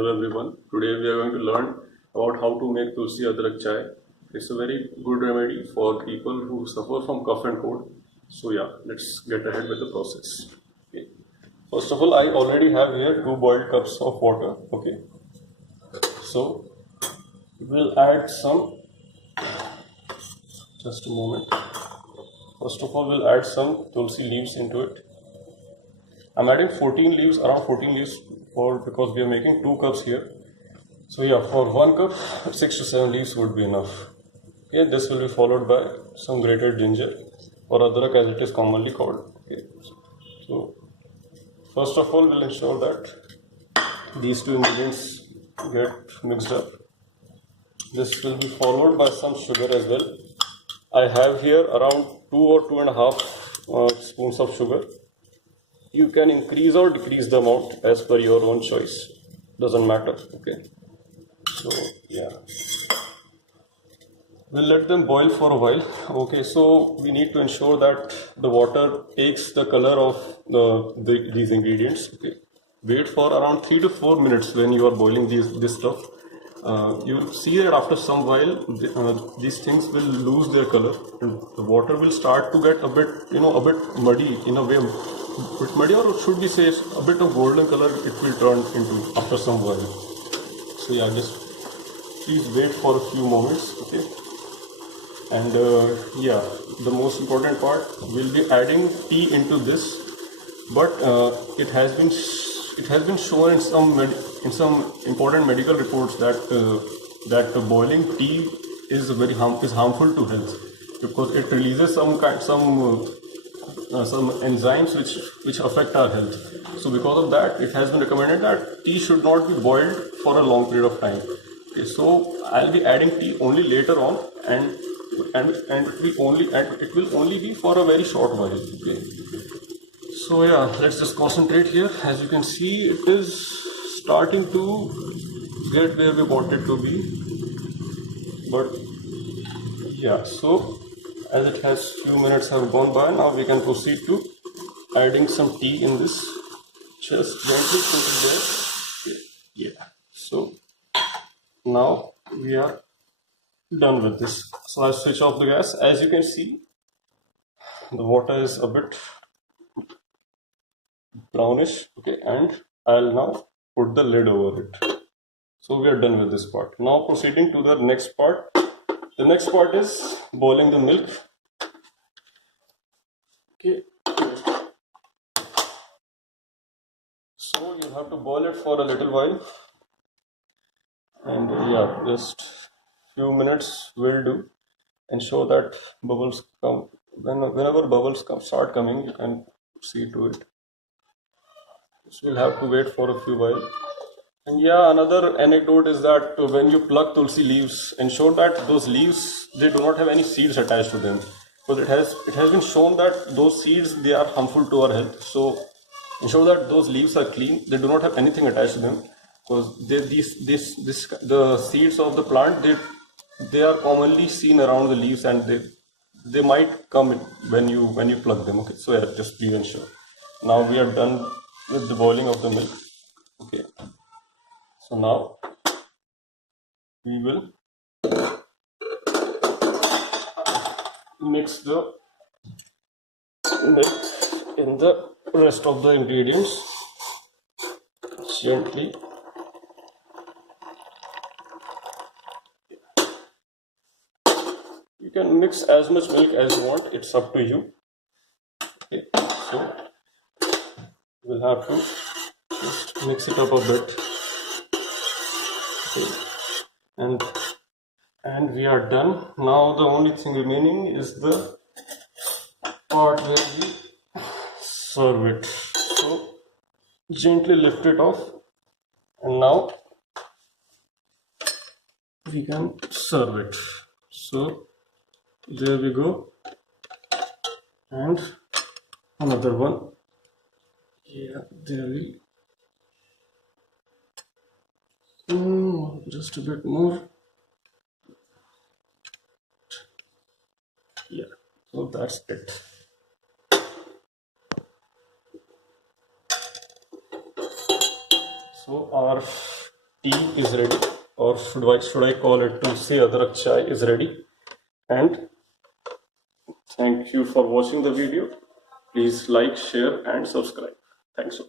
Hello everyone. Today we are going to learn about how to make Tulsi Adrak chai. It's a very good remedy for people who suffer from cough and cold. So yeah, let's get ahead with the process. Okay. First of all, I already have here 2 boiled cups of water. Okay. So we'll add some. Just a moment. First of all, we'll add some Tulsi leaves into it. I'm adding 14 leaves, around 14 leaves because we are making 2 cups here. So yeah, for 1 cup, 6 to 7 leaves would be enough. Okay, this will be followed by some grated ginger or adrak as it is commonly called. Okay, so first of all, we'll ensure that these 2 ingredients get mixed up. This will be followed by some sugar as well. I have here around 2 or 2.5 spoons of sugar. You can increase or decrease the amount as per your own choice. Doesn't matter. Okay. So yeah, we'll let them boil for a while. Okay. So we need to ensure that the water takes the color of these ingredients. Okay. Wait for around 3 to 4 minutes when you are boiling this stuff. You'll see that after some while these things will lose their color and the water will start to get a bit muddy in a way. Bit muddy, or should we say a bit of golden color it will turn into after some while. So yeah, just please wait for a few moments. Okay. And yeah, the most important part, we'll be adding tea into this, but it has been shown in some important medical reports that boiling tea is harmful to health because it releases some enzymes which affect our health. So because of that, it has been recommended that tea should not be boiled for a long period of time. Okay, so I'll be adding tea only later on, and it will only be for a very short while. Okay. So yeah, let's just concentrate here. As you can see, it is starting to get where we want it to be. But yeah, so as it has few minutes have gone by, now we can proceed to adding some tea in this. Just gently put it there. Yeah. So now we are done with this. So I'll switch off the gas. As you can see, the water is a bit brownish. Okay, and I'll now put the lid over it. So we are done with this part. Now proceeding to the next part. The next part is boiling the milk. Okay. So you have to boil it for a little while. And yeah, just few minutes will do. Ensure that bubbles come. Whenever bubbles start coming, you can see to it. So we'll have to wait for a few while. And yeah, another anecdote is that when you pluck tulsi leaves, ensure that those leaves, they do not have any seeds attached to them. Because it has been shown that those seeds, they are harmful to our health. So ensure that those leaves are clean. They do not have anything attached to them. Because the seeds of the plant, they are commonly seen around the leaves, and they might come when you pluck them. Okay, so yeah, just be ensure. Now we are done with the boiling of the milk. Okay. So now we will mix the milk in the rest of the ingredients gently. You can mix as much milk as you want, it's up to you. Okay, so we'll have to just mix it up a bit. Okay. And we are done. Now the only thing remaining is the part where we serve it. So gently lift it off, and now we can serve it. So there we go, and another one. Yeah, there we just a bit more. Yeah, so that's it. So our tea is ready, or should I call it to say adrak chai is ready. And thank you for watching the video. Please like, share and subscribe. Thanks.